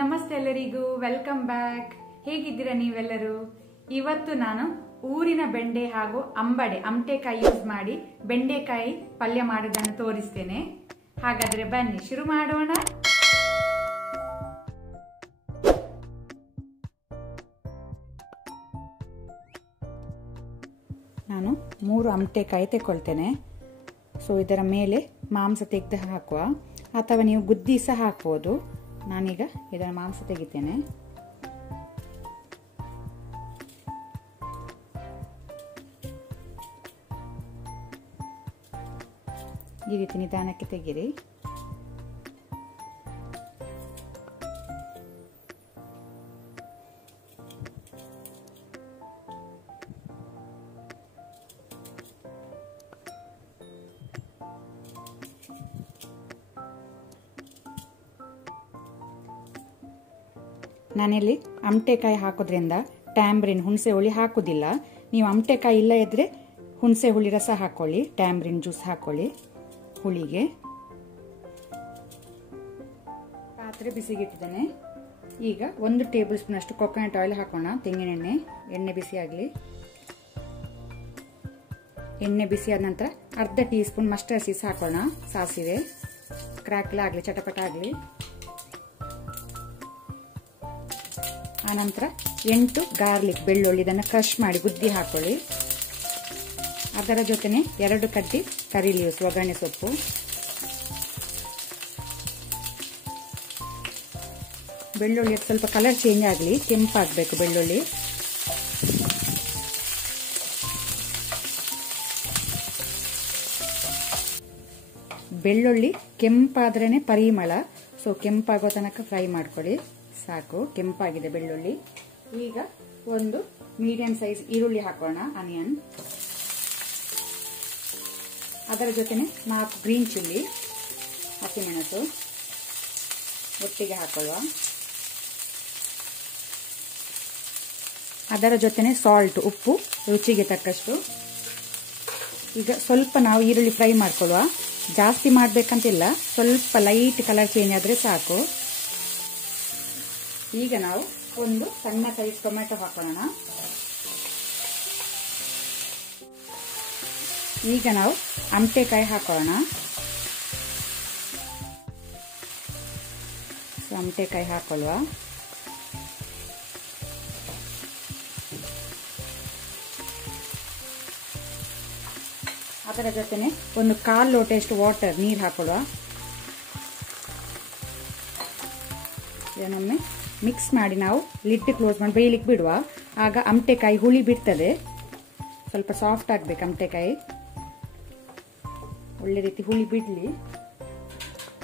ನಮಸ್ತೆ ಎಲ್ಲರಿಗೂ, welcome back. ಹೇಗಿದ್ದೀರಾ ನೀವೆಲ್ಲರೂ? ಇವತ್ತು ನಾನು ಊರಿನ ಬೆಂಡೆ ಹಾಗೂ ಅಮಟೆಕಾಯಿ ಯೂಸ್ ಮಾಡಿ ಬೆಂಡೆಕಾಯಿ ಪಲ್ಯ ಮಾಡೋದನ್ನು ತೋರಿಸ್ತೇನೆ. ಹಾಗಾದ್ರೆ ಬನ್ನಿ ಶುರು ಮಾಡೋಣ. ನಾನು 3 ಅಮಟೆಕಾಯಿ ತೆಕ್ಕೊಳ್ತೇನೆ. ಸೊ ಇದರ ಮೇಲೆ ಮಾಂಸ ತೆಗೆದು ಹಾಕುವ, ಅಥವಾ ನೀವು ಗುದ್ದಿ ಸಹ ಹಾಕ್ಬೋದು. ನಾನೀಗ ಇದರ ಮಾಂಸ ತೆಗಿತೇನೆ. ಈ ರೀತಿ ನಿಧಾನಕ್ಕೆ ತೆಗೀರಿ. ನಾನಿಲ್ಲಿ ಅಮಟೆಕಾಯಿ ಹಾಕೋದ್ರಿಂದ ಟ್ಯಾಮ್ರಿನ್ ಹುಣಸೆ ಹುಳಿ ಹಾಕುದಿಲ್ಲ. ನೀವು ಅಮಟೆಕಾಯಿ ಇಲ್ಲ ಇದ್ರೆ ಹುಣಸೆ ಹುಳಿ ರಸ ಹಾಕೊಳ್ಳಿ, ಟ್ಯಾಮ್ರಿನ್ ಜ್ಯೂಸ್ ಹಾಕೊಳ್ಳಿ ಹುಳಿಗೆ. ಪಾತ್ರೆ ಬಿಸಿಗಿಟ್ಟಿದ್ದೇನೆ. ಈಗ 1 ಟೇಬಲ್ ಸ್ಪೂನ್ ಅಷ್ಟು ಕೊಕೊನಟ್ ಆಯಿಲ್ ಹಾಕೋಣ. ತೆಂಗಿನೆಣ್ಣೆ, ಎಣ್ಣೆ ಬಿಸಿ ಆಗಲಿ. ಎಣ್ಣೆ ಬಿಸಿ ಆದ ನಂತರ ಅರ್ಧ ಟೀ ಸ್ಪೂನ್ ಮಸ್ಟರ್ಡ್ ಸೀಡ್ಸ್ ಹಾಕೋಣ. ಸಾಸಿವೆ ಕ್ರ್ಯಾಕ್ಲ್ ಆಗಲಿ, ಚಟಪಟ ಆಗಲಿ. ಆನಂತರ 8 ಗಾರ್ಲಿಕ್ ಬೆಳ್ಳುಳ್ಳಿ, ಇದನ್ನು ಕ್ರಶ್ ಮಾಡಿ ಗುದ್ದಿ ಹಾಕೊಳ್ಳಿ. ಅದರ ಜೊತೆನೆ 2 ಕಡ್ಡಿ ಕರಿ ಲೀವ್ಸ್, ಒಗ್ಗರಣೆ ಸೊಪ್ಪು. ಬೆಳ್ಳುಳ್ಳಿ ಸ್ವಲ್ಪ ಕಲರ್ ಚೇಂಜ್ ಆಗಲಿ, ಕೆಂಪಾಗಬೇಕು ಬೆಳ್ಳುಳ್ಳಿ. ಬೆಳ್ಳುಳ್ಳಿ ಕೆಂಪಾದ್ರೇನೆ ಪರಿಮಳ. ಸೊ ಕೆಂಪಾಗೋ ತನಕ ಫ್ರೈ ಮಾಡ್ಕೊಳ್ಳಿ. ಸಾಕು, ಕೆಂಪಾಗಿದೆ ಬೆಳ್ಳುಳ್ಳಿ. ಈಗ 1 ಮೀಡಿಯಂ ಸೈಜ್ ಈರುಳ್ಳಿ ಹಾಕೋಣ, ಆನಿಯನ್. ಅದರ ಜೊತೆನೆ 4 ಗ್ರೀನ್ ಚಿಲ್ಲಿ, ಹಸಿಮೆಣಸು ಒಟ್ಟಿಗೆ ಹಾಕೊಳ್ಳುವ. ಅದರ ಜೊತೆನೆ ಸಾಲ್ಟ್, ಉಪ್ಪು ರುಚಿಗೆ ತಕ್ಕಷ್ಟು. ಈಗ ಸ್ವಲ್ಪ ನಾವು ಈರುಳ್ಳಿ ಫ್ರೈ ಮಾಡ್ಕೊಳ್ಳುವ. ಜಾಸ್ತಿ ಮಾಡ್ಬೇಕಂತಿಲ್ಲ, ಸ್ವಲ್ಪ ಲೈಟ್ ಕಲರ್ ಚೇಂಜ್ ಆದ್ರೆ ಸಾಕು. ಈಗ ನಾವು 1 ಸಣ್ಣ ಸೈಜ್ ಟೊಮೆಟೊ ಹಾಕೋಣ. ಈಗ ನಾವು ಅಮಟೆಕಾಯಿ ಹಾಕೋಣ. ಅಮಟೆಕಾಯಿ ಹಾಕೊಳ್ಳುವ. ಅದರ ಜೊತೆನೆ 1/4 ಲೋಟಷ್ಟು ವಾಟರ್, ನೀರು ಹಾಕೊಳ್ಳುವ. ಇದನ್ನೊಮ್ಮೆ ಮಿಕ್ಸ್ ಮಾಡಿ ನಾವು ಲಿಡ್ ಕ್ಲೋಸ್ ಮಾಡಿ ಬೇಯಲಿಕ್ಕೆ ಬಿಡುವ. ಆಗ ಅಮಟೆಕಾಯಿ ಹುಳಿ ಬಿಡ್ತದೆ. ಸ್ವಲ್ಪ ಸಾಫ್ಟ್ ಆಗ್ಬೇಕು ಅಮಟೆಕಾಯಿ, ಒಳ್ಳೆ ರೀತಿ ಹುಳಿ ಬಿಡ್ಲಿ.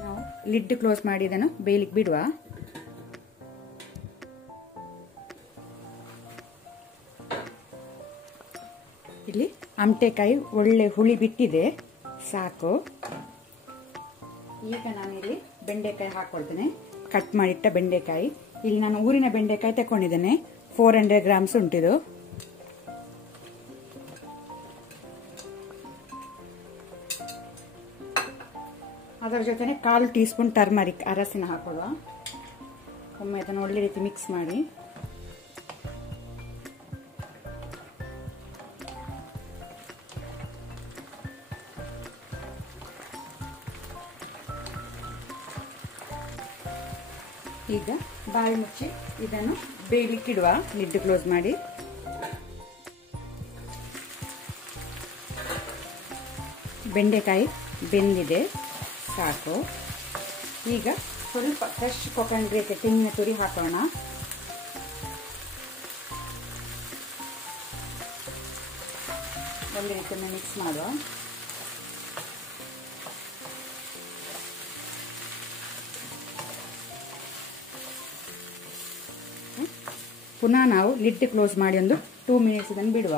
ನಾವು ಲಿಡ್ ಕ್ಲೋಸ್ ಮಾಡಿ ಇದನ್ನು ಬೇಯಲಿಕ್ಕೆ ಬಿಡುವ. ಇಲ್ಲಿ ಅಮಟೆಕಾಯಿ ಒಳ್ಳೆ ಹುಳಿ ಬಿಟ್ಟಿದೆ, ಸಾಕು. ಈಗ ನಾನಿಲ್ಲಿ ಬೆಂಡೆಕಾಯಿ ಹಾಕೊಳ್ತೇನೆ. ಕಟ್ ಮಾಡಿಟ್ಟ ಬೆಂಡೆಕಾಯಿ. ಇಲ್ಲಿ ನಾನು ಊರಿನ ಬೆಂಡೆಕಾಯಿ ತಗೊಂಡಿದ್ದೇನೆ, 400 ಗ್ರಾಮ್ಸ್ ಉಂಟಿದು. ಅದರ ಜೊತೆ 1/4 ಟೀ ಸ್ಪೂನ್ ಟರ್ಮರಿಕ್, ಅರಸಿನ ಹಾಕೊಳ್ಳುವ. ಒಮ್ಮೆ ಅದನ್ನು ಒಳ್ಳೆ ರೀತಿ ಮಿಕ್ಸ್ ಮಾಡಿ. ಈಗ ಬಾಯಿ ಮುಚ್ಚಿ ಇದನ್ನು ಬೇಯಲಿಕ್ಕಿಡುವ, ಲಿಡ್ ಕ್ಲೋಸ್ ಮಾಡಿ. ಬೆಂಡೆಕಾಯಿ ಬೆಂದಿದೆ, ಸಾಕು. ಈಗ ಸ್ವಲ್ಪ ಫ್ರೆಶ್ ಕೊತ್ತಂಬರಿ, ತೆಂಗಿನ ತುರಿ ಹಾಕೋಣ. ಒಳ್ಳೆ ರೀತಿಯನ್ನು ಮಿಕ್ಸ್ ಮಾಡುವ. ಪುನಃ ನಾವು ಲಿಡ್ ಕ್ಲೋಸ್ ಮಾಡಿ 2 ಮಿನಿಟ್ಸ್ ಇದನ್ನು ಬಿಡುವ.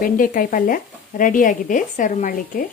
ಬೆಂಡೆಕಾಯಿ ಪಲ್ಯ ರೆಡಿ ಆಗಿದೆ ಸರ್ವ್ ಮಾಡಲಿಕ್ಕೆ.